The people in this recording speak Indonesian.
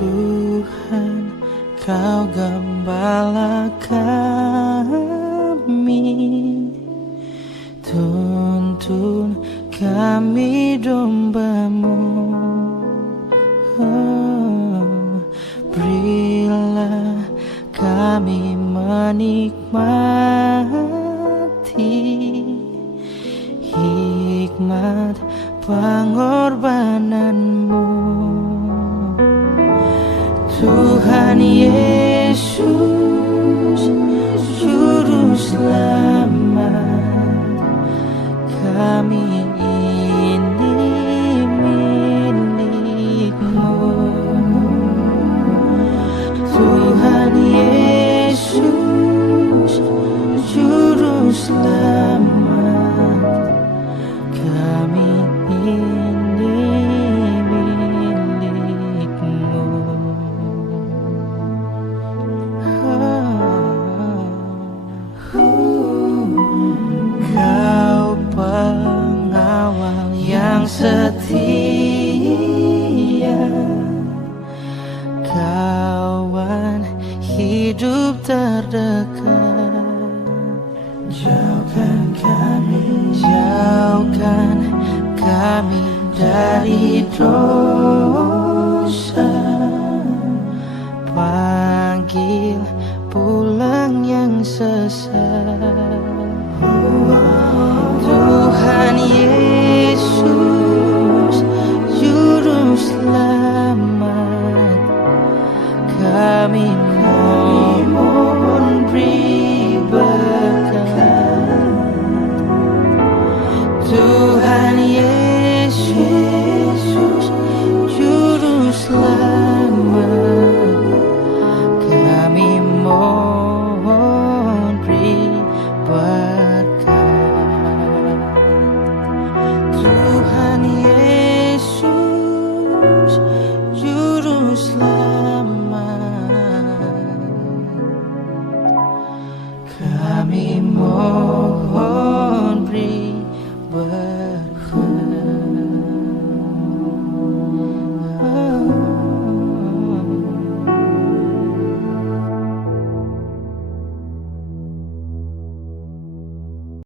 Tuhan, Kau gembala kami, tuntun kami domba-Mu. Berilah kami menikmati hikmat pengorbanan-Mu. Tuhan Yesus, Juru Selamat, kami ini milik-Mu. Tuhan Yesus, Juru Selamat, kami ini setia, kawan hidup terdekat. Jauhkan kami dari dosa.